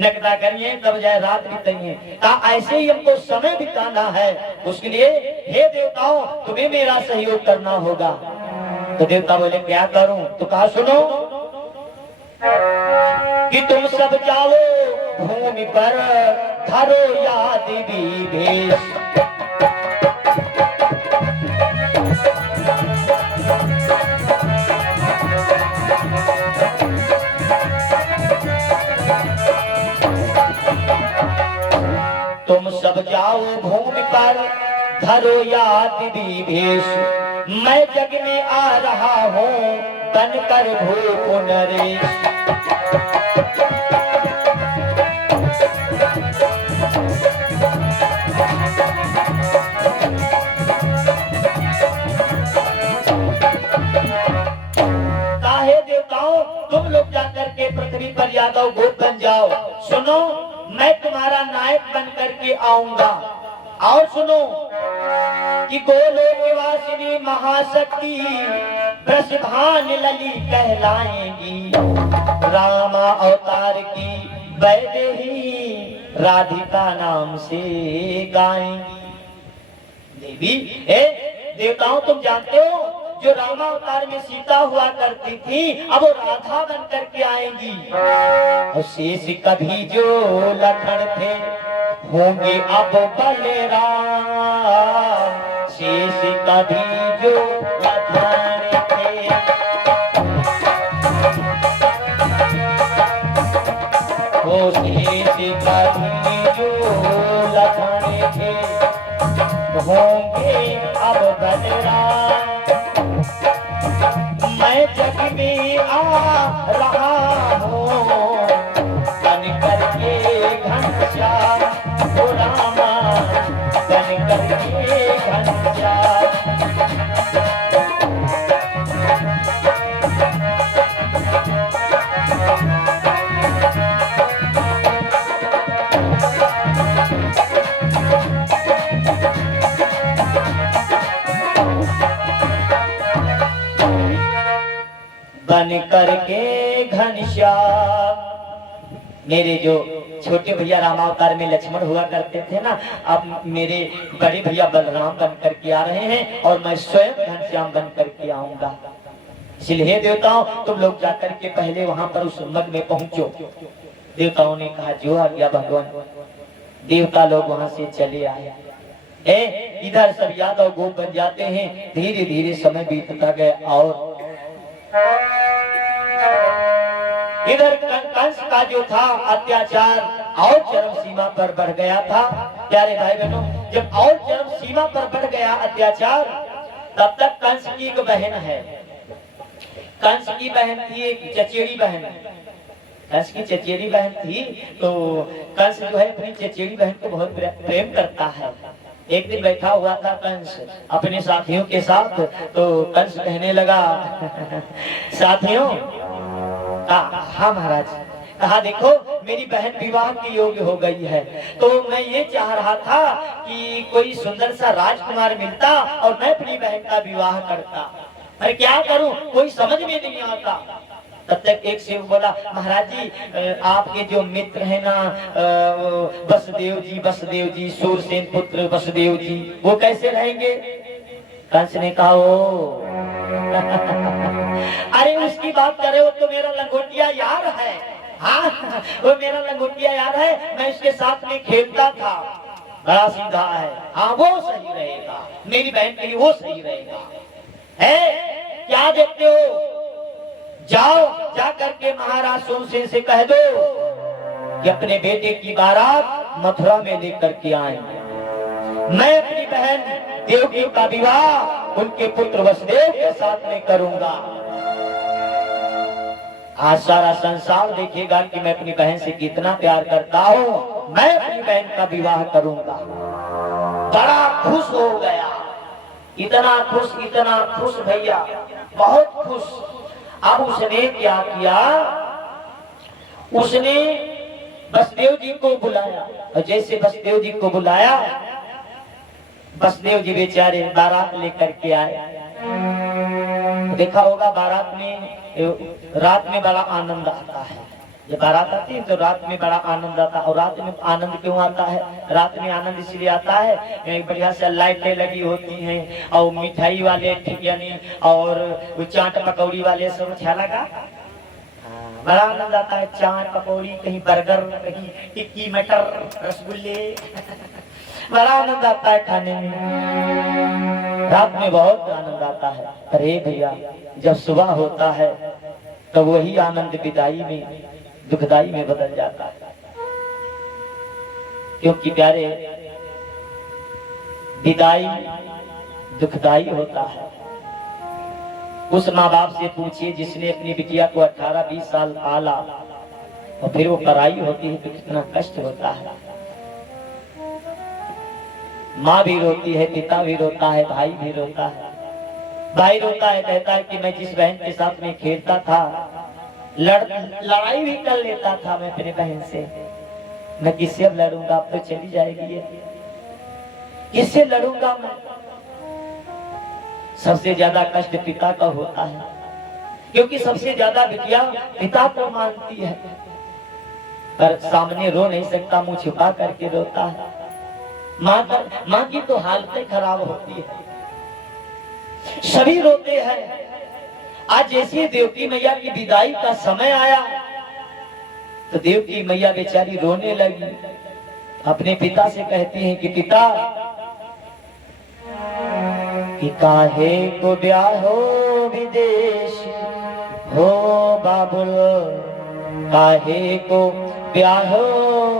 नकदा करिए तब जाए रात बिताइए। ऐसे ही हमको समय बिताना है, उसके लिए हे देवताओं तुम्हें मेरा सहयोग करना होगा। तो देवता बोले क्या करूं? तो कहा सुनो कि तुम सब जाओ भूमि पर, धरो याद विभेश। तुम सब जाओ भूमि पर, धरो याद विभेश। मैं जग में आ रहा हूँ बनकर भूप नरेश। काहे देवताओं तुम लोग जाकर के पृथ्वी पर यादव गोप बन जाओ। सुनो मैं तुम्हारा नायक बन करके आऊंगा। और सुनो कि गोलोक निवासिनी महाशक्ति वृषभान लली कहलाएंगी। रामा अवतार की वैदेही राधिका नाम से गाएंगी। देवी देवताओं तुम जानते हो जो रामावतार में सीता हुआ करती थी, अब वो राधा बन करके आएंगी। और शेष कभी जो लखन थे होंगे अब बलराम। शेष कभी जो लखन थे, वो शेष कभी जो लखन थे होंगे अब बलराम। मैं जग में आ रहा हूँ बन करके घनश्याम। ओ रामा बन करके घनश्याम। बन करके घनश्याम। मेरे जो छोटे भैया रामावतार में लक्ष्मण हुआ करते थे ना, अब मेरे बड़े भैया बलराम बन करके आ रहे हैं और मैं स्वयं घनश्याम बन करके आऊंगा। इसलिए देवताओं तुम लोग जाकर के पहले वहां पर उस मग में पहुंचो। देवताओं ने कहा जो आ गया भगवान। देवता लोग वहां से चले आए। इधर सब यादव गोप बन जाते हैं। धीरे धीरे समय बीतता गया और इधर कंस का जो था अत्याचार और चरम सीमा पर बढ़ गया था। प्यारे भाई बहनों, जब और चरम सीमा पर बढ़ गया अत्याचार, तब तक कंस की एक बहन है। कंस की बहन थी एक चचेरी बहन। कंस की चचेरी बहन थी, तो कंस जो है अपनी चचेरी बहन को बहुत प्रेम करता है। एक दिन बैठा हुआ था कंस अपने साथियों के साथ, तो कंस कहने लगा साथियों, हाँ महाराज, कहा देखो मेरी बहन विवाह के योग्य हो गई है, तो मैं ये चाह रहा था कि कोई सुंदर सा राजकुमार मिलता और मैं अपनी बहन का विवाह करता। अरे क्या करूं, कोई समझ में नहीं आता। तब तक एक सेवक बोला महाराज जी आपके जो मित्र है ना वसुदेव जी सूरसेन पुत्र वसुदेव जी, वो कैसे रहेंगे? कंस ने कहा ओ अरे उसकी बात करे, वो तो मेरा लंगोटिया यार है। हाँ वो मेरा लंगोटिया यार है, मैं उसके साथ में खेलता था, बड़ा सीधा है। हाँ वो सही रहेगा, मेरी बहन के लिए वो सही रहेगा। है क्या देखते हो, जाओ जा करके महाराज सूरसेन से कह दो कि अपने बेटे की बारात मथुरा में लेकर के आएंगे। मैं अपनी बहन देवकी का विवाह उनके पुत्र वसुदेव के साथ में करूंगा। आज सारा संसार देखेगा कि मैं अपनी बहन से कितना प्यार करता हूँ। मैं अपनी बहन का विवाह करूंगा। बड़ा खुश हो गया, इतना खुश भैया, बहुत खुश। अब उसने क्या किया, उसने बसदेव जी को बुलाया, और जैसे बसदेव जी को बुलाया, बसदेव जी बेचारे बारात लेकर के आए। देखा होगा बारात में, रात में बड़ा आनंद आता है। जब बारात आती है तो रात में बड़ा आनंद आता है। और रात में आनंद क्यों आता है? रात में आनंद इसलिए आता है, बढ़िया से लाइटें लगी होती हैं, और मिठाई वाले यानी और चाट पकौड़ी वाले सब अच्छा लगा, बड़ा आनंद आता है। चाट पकौड़ी, कहीं बर्गर, कहीं टिक्की मटर, रसगुल्ले, बड़ा आनंद आता है खाने में। रात में बहुत आनंद आता है। अरे भैया, जब सुबह होता है तब वही आनंद विदाई में, दुखदाई में बदल जाता है। क्योंकि प्यारे, विदाई दुखदाई होता है। उस माँ बाप से पूछिए जिसने अपनी बिटिया को 18-20 साल पाला और फिर वो पराई होती है तो कितना कष्ट होता है। माँ भी रोती है, पिता भी रोता है, भाई भी रोता है। भाई रोता है, कहता है कि मैं जिस बहन के साथ में खेलता था, लड़ाई भी कर लेता था मैं अपने बहन से, मैं किससे अब लड़ूंगा, अब तो चली जाएगी ये, किससे लड़ूंगा मैं। सबसे ज्यादा कष्ट पिता का होता है, क्योंकि सबसे ज्यादा बिटिया पिता को मानती है, पर सामने रो नहीं सकता, मुंह छुपा करके रोता है। माँ की तो हालतें खराब होती है, सभी रोते हैं। आज जैसे देवकी मैया की विदाई का समय आया तो देवकी मैया बेचारी रोने लगी। अपने पिता से कहती हैं कि पिता, कि काहे को ब्याहो विदेश हो बाबुल, काहे को ब्याहो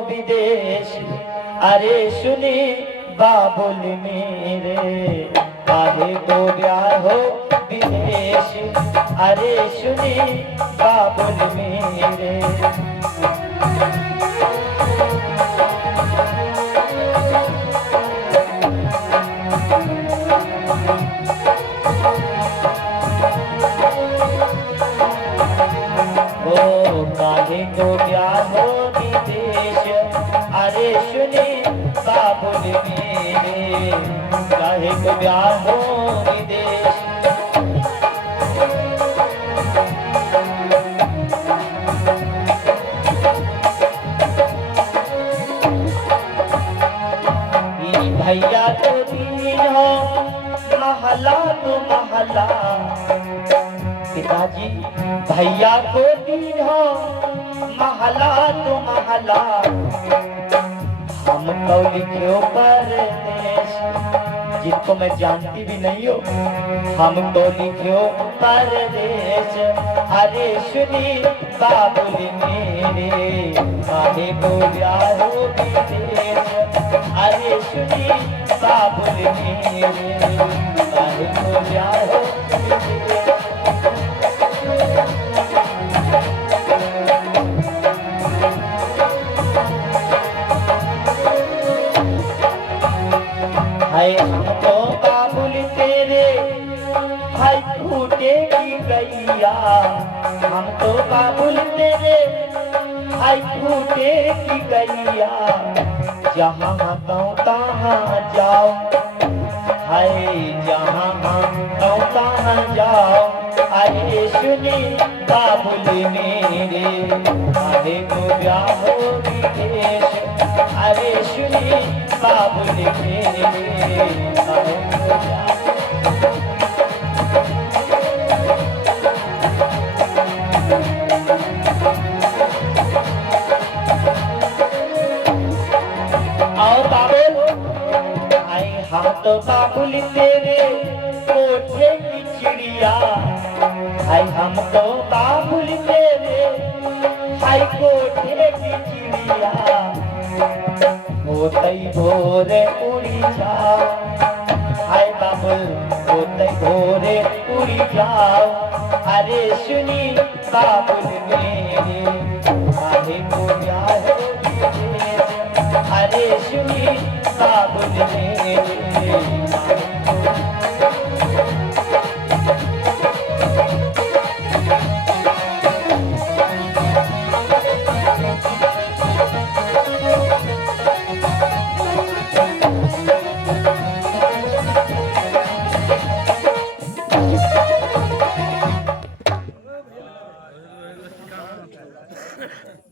विदेश, अरे सुनी बाबुल मेरे, काहे को ब्याहो विदेश, अरे सुनी बाबुल मेरे। ओ काहे को ब्याहो विदेश, अरे सुनी बाबुल मेरे, काहे को ब्याहो विदेश। भैया तो दीन हो महला तो महला, पिताजी भैया को दीन हो महला तो महला, हम तो लिखो परदेश, जिनको मैं जानती भी नहीं हो, हम तो लिखो परदेश, अरे सुनी बाबुल मेरे, काहे को ब्याहो विदेश, अरे सुनी बाबुल मेरे, काहे को ब्याहो विदेश। हाय हमको बाबुल तेरे, हाय फूटेगी गैया, हम तो बाबुल तेरे, हाय फूटेगी गैया, जहाँ कहूँ तहाँ जाओ, हाय जहाँ कहूँ तहाँ जाओ, अरे सुनी बाबुल मेरे, काहे को ब्याहो विदेश, अरे सुनी बाबुल मेरे, काहे को ब्याहो। और बाबुल, आए हम तो बाबुल तेरे कोठे की चिड़िया, हाय हम तो बाबुल तेरे, हाय कोठे की चिड़िया, होतई भोरे उड़ी जाओ, हाय बाबुल होतई भोरे उड़ी जाओ, अरे सुनी बाबुल मेरे, काहे को ब्याहो विदेश, अरे सुनी बाबुल मेरे। है